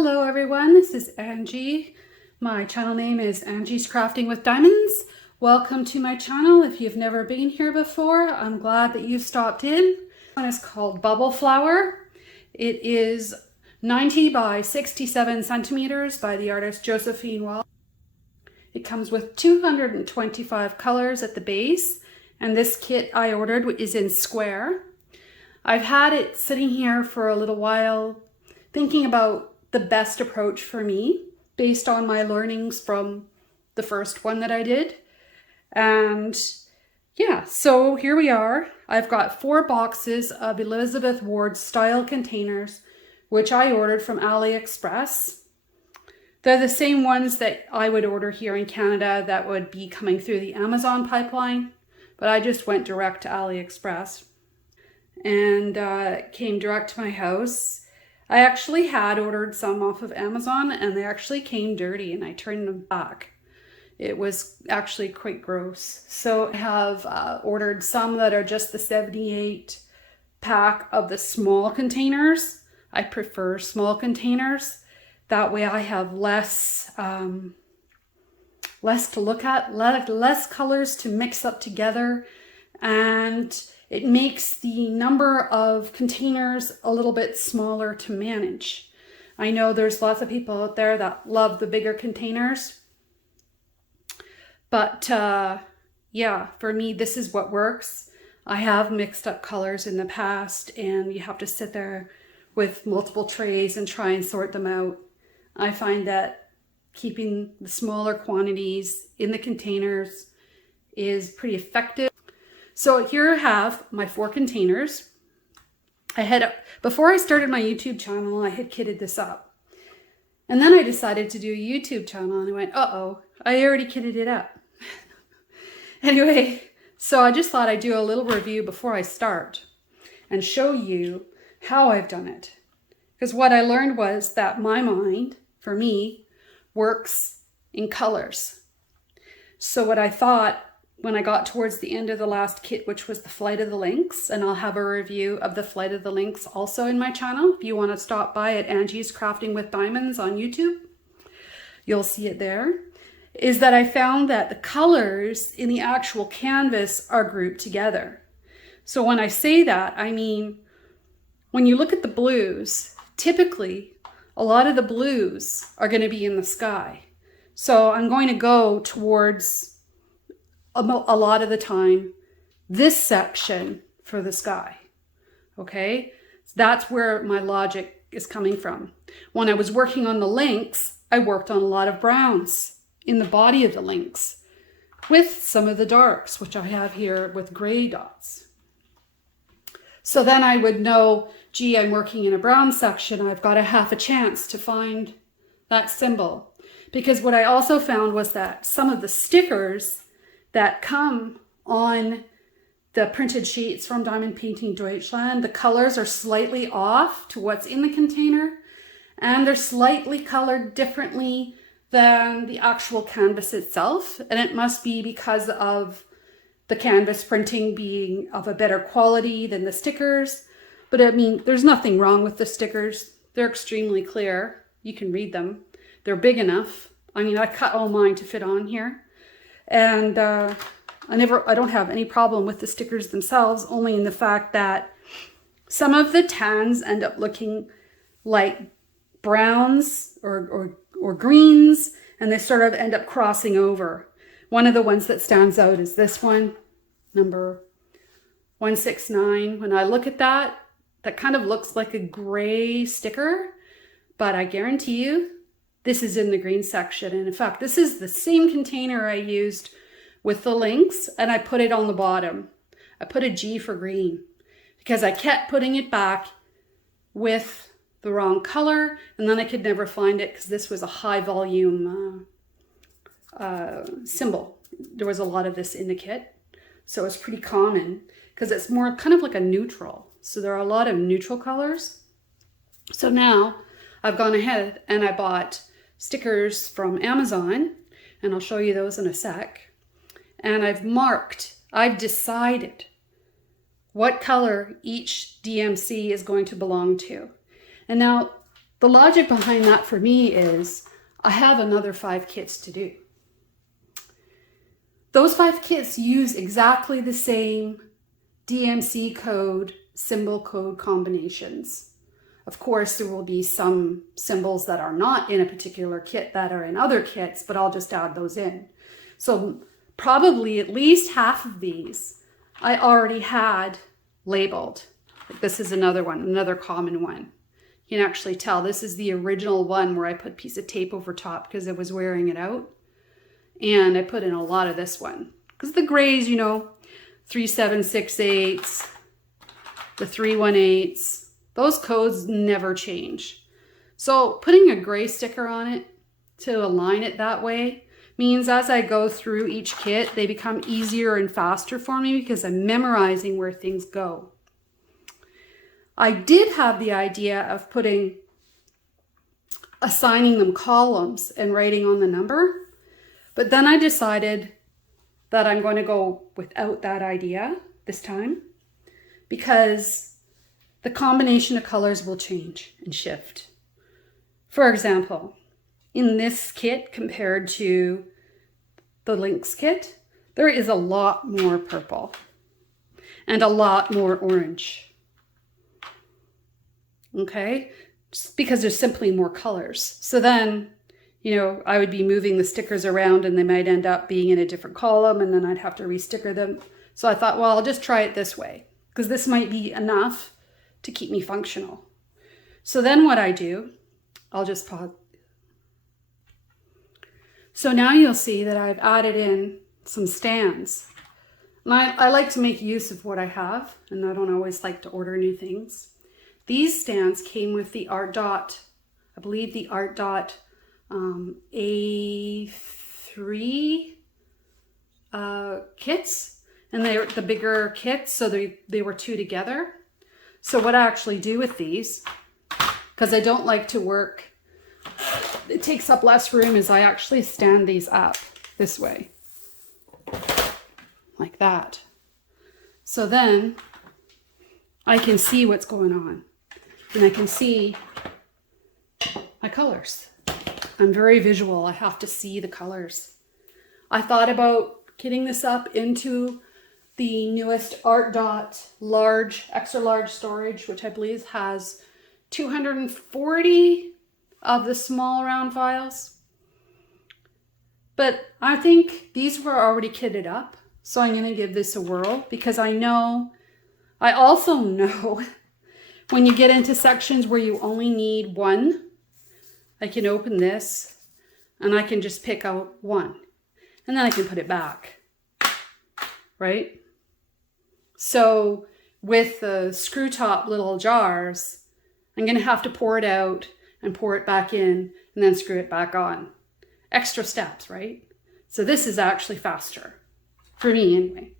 Hello everyone, this is Angie. My channel name is Angie's Crafting with Diamonds. Welcome to my channel. If you've never been here before, I'm glad that you've stopped in. This one is called Bubble Flower. It is 90 by 67 centimeters by the artist Josephine. It comes with 225 colors at the base, and this kit I ordered is in square. I've had it sitting here for a little while thinking about the best approach for me based on my learnings from the first one that I did. And yeah, so here we are. I've got 4 boxes of Elizabeth Ward style containers, which I ordered from AliExpress. They're the same ones that I would order here in Canada that would be coming through the Amazon pipeline, but I just went direct to AliExpress and it came direct to my house. I actually had ordered some off of Amazon and they actually came dirty and I turned them back. It was actually quite gross. So I have ordered some that are just the 78 pack of the small containers. I prefer small containers. That way I have less to look at, less colors to mix up together, and it makes the number of containers a little bit smaller to manage. I know there's lots of people out there that love the bigger containers, but yeah, for me, this is what works. I have mixed up colors in the past and you have to sit there with multiple trays and try and sort them out. I find that keeping the smaller quantities in the containers is pretty effective. So here I have my 4 containers. Before I started my YouTube channel, I had kitted this up. And then I decided to do a YouTube channel and I went, uh-oh, I already kitted it up. Anyway, so I just thought I'd do a little review before I start and show you how I've done it. Because what I learned was that my mind, for me, works in colors. So what I thought when I got towards the end of the last kit, which was the Flight of the Lynx, and I'll have a review of the Flight of the Lynx also in my channel. If you want to stop by at Angie's Crafting with Diamonds on YouTube, you'll see it there, is that I found that the colors in the actual canvas are grouped together. So when I say that, I mean, when you look at the blues, typically a lot of the blues are going to be in the sky. So I'm going to go towards a lot of the time this section for the sky. Okay, so that's where my logic is coming from. When I was working on the lynx, I worked on a lot of browns in the body of the lynx with some of the darks, which I have here with gray dots. So then I would know, gee, I'm working in a brown section, I've got a half a chance to find that symbol. Because what I also found was that some of the stickers that come on the printed sheets from Diamond Painting Deutschland, the colors are slightly off to what's in the container, and they're slightly colored differently than the actual canvas itself. And it must be because of the canvas printing being of a better quality than the stickers. But I mean, there's nothing wrong with the stickers. They're extremely clear. You can read them. They're big enough. I mean, I cut all mine to fit on here. And I don't have any problem with the stickers themselves, only in the fact that some of the tans end up looking like browns or greens, and they sort of end up crossing over. One of the ones that stands out is this one, number 169. When I look at that, that kind of looks like a gray sticker, but I guarantee you this is in the green section. And in fact, this is the same container I used with the lynx, and I put it on the bottom. I put a G for green because I kept putting it back with the wrong color, and then I could never find it because this was a high volume symbol. There was a lot of this in the kit, so it's pretty common because it's more kind of like a neutral. So there are a lot of neutral colors. So now I've gone ahead and I bought stickers from Amazon, and I'll show you those in a sec. And I've decided what color each DMC is going to belong to. And now The logic behind that for me is I have another 5 kits to do. Those 5 kits use exactly the same DMC code, symbol code combinations. Of course, there will be some symbols that are not in a particular kit that are in other kits, but I'll just add those in. So probably at least half of these I already had labeled. Like this is another one, another common one. You can actually tell this is the original one where I put a piece of tape over top because I was wearing it out. And I put in a lot of this one. Because the grays, you know, 3768s, the 318s, those codes never change. So putting a gray sticker on it to align it that way means as I go through each kit, they become easier and faster for me because I'm memorizing where things go. I did have the idea of assigning them columns and writing on the number, but then I decided that I'm going to go without that idea this time because the combination of colors will change and shift. For example, in this kit compared to the Lynx kit, there is a lot more purple and a lot more orange. Okay, just because there's simply more colors. So then, you know, I would be moving the stickers around and they might end up being in a different column and then I'd have to resticker them. So I thought, well, I'll just try it this way because this might be enough to keep me functional. So then what I do, I'll just pause. So now you'll see that I've added in some stands. And I like to make use of what I have and I don't always like to order new things. These stands came with the Art Dot, I believe the Art Dot A3 kits, and they were the bigger kits, so they were 2 together. So what I actually do with these, because I don't like to work, it takes up less room, is I actually stand these up this way, like that. So then I can see what's going on. And I can see my colors. I'm very visual. I have to see the colors. I thought about kitting this up into the newest Art Dot large, extra large storage, which I believe has 240 of the small round files. But I think these were already kitted up. So I'm going to give this a whirl because I also know when you get into sections where you only need one, I can open this and I can just pick out one and then I can put it back, right? So with the screw top little jars, I'm going to have to pour it out and pour it back in and then screw it back on. Extra steps, right? So this is actually faster, for me anyway.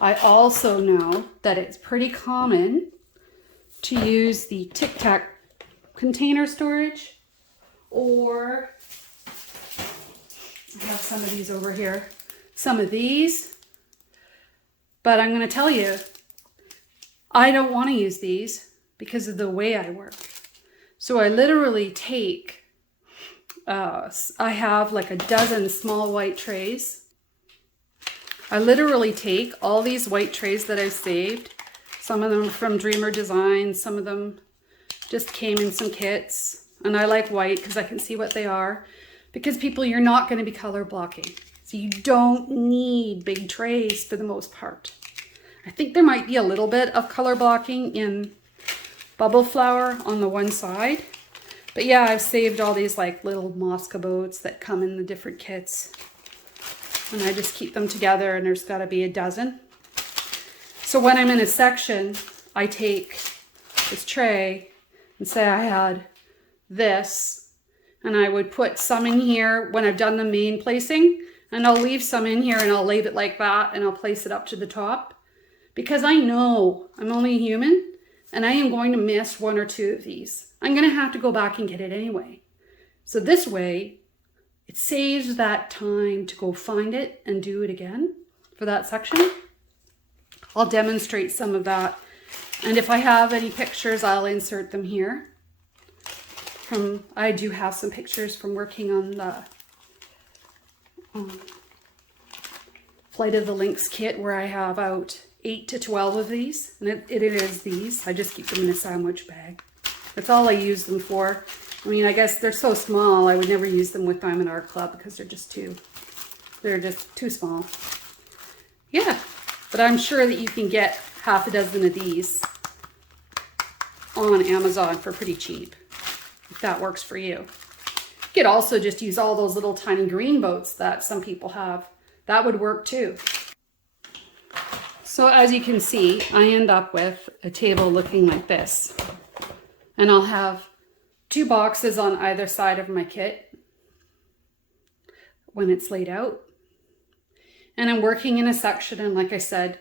I also know that it's pretty common to use the Tic Tac container storage, or I have some of these over here, some of these, but I'm going to tell you, I don't want to use these because of the way I work. So I literally take, I have like a dozen small white trays. I literally take all these white trays that I've saved. Some of them from Dreamer Designs, some of them just came in some kits. And I like white because I can see what they are. Because people, you're not going to be color blocking. So you don't need big trays for the most part. I think there might be a little bit of color blocking in Bubble Flower on the one side. But yeah, I've saved all these like little Mosca boats that come in the different kits. And I just keep them together and there's got to be a dozen. So when I'm in a section, I take this tray and say I had this, and I would put some in here when I've done the main placing, and I'll leave some in here and I'll leave it like that and I'll place it up to the top because I know I'm only human and I am going to miss 1 or 2 of these. I'm going to have to go back and get it anyway. So this way, it saves that time to go find it and do it again for that section. I'll demonstrate some of that And if I have any pictures, I'll insert them here. I do have some pictures from working on the Flight of the Lynx kit, where I have out 8 to 12 of these. And it is these. I just keep them in a sandwich bag. That's all I use them for. I mean, I guess they're so small, I would never use them with Diamond Art Club because they're just too small. Yeah, but I'm sure that you can get half a dozen of these on Amazon for pretty cheap, if that works for you. You could also just use all those little tiny green boats that some people have. That would work too. So as you can see, I end up with a table looking like this. And I'll have 2 boxes on either side of my kit when it's laid out. And I'm working in a section, and like I said,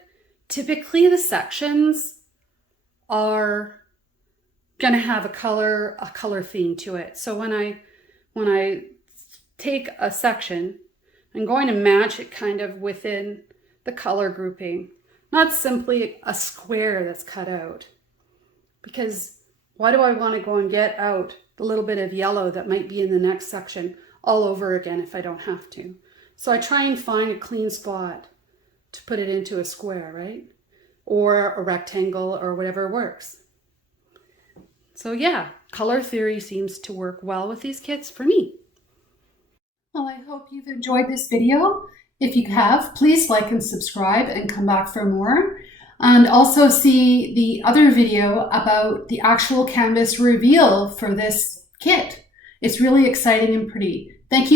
typically the sections are gonna have a color theme to it. So when I take a section, I'm going to match it kind of within the color grouping, not simply a square that's cut out. Because why do I want to go and get out the little bit of yellow that might be in the next section all over again if I don't have to? So I try and find a clean spot to put it into a square, right? Or a rectangle or whatever works. So yeah, color theory seems to work well with these kits for me. Well, I hope you've enjoyed this video. If you have, please like and subscribe and come back for more. And also see the other video about the actual canvas reveal for this kit. It's really exciting and pretty. Thank you.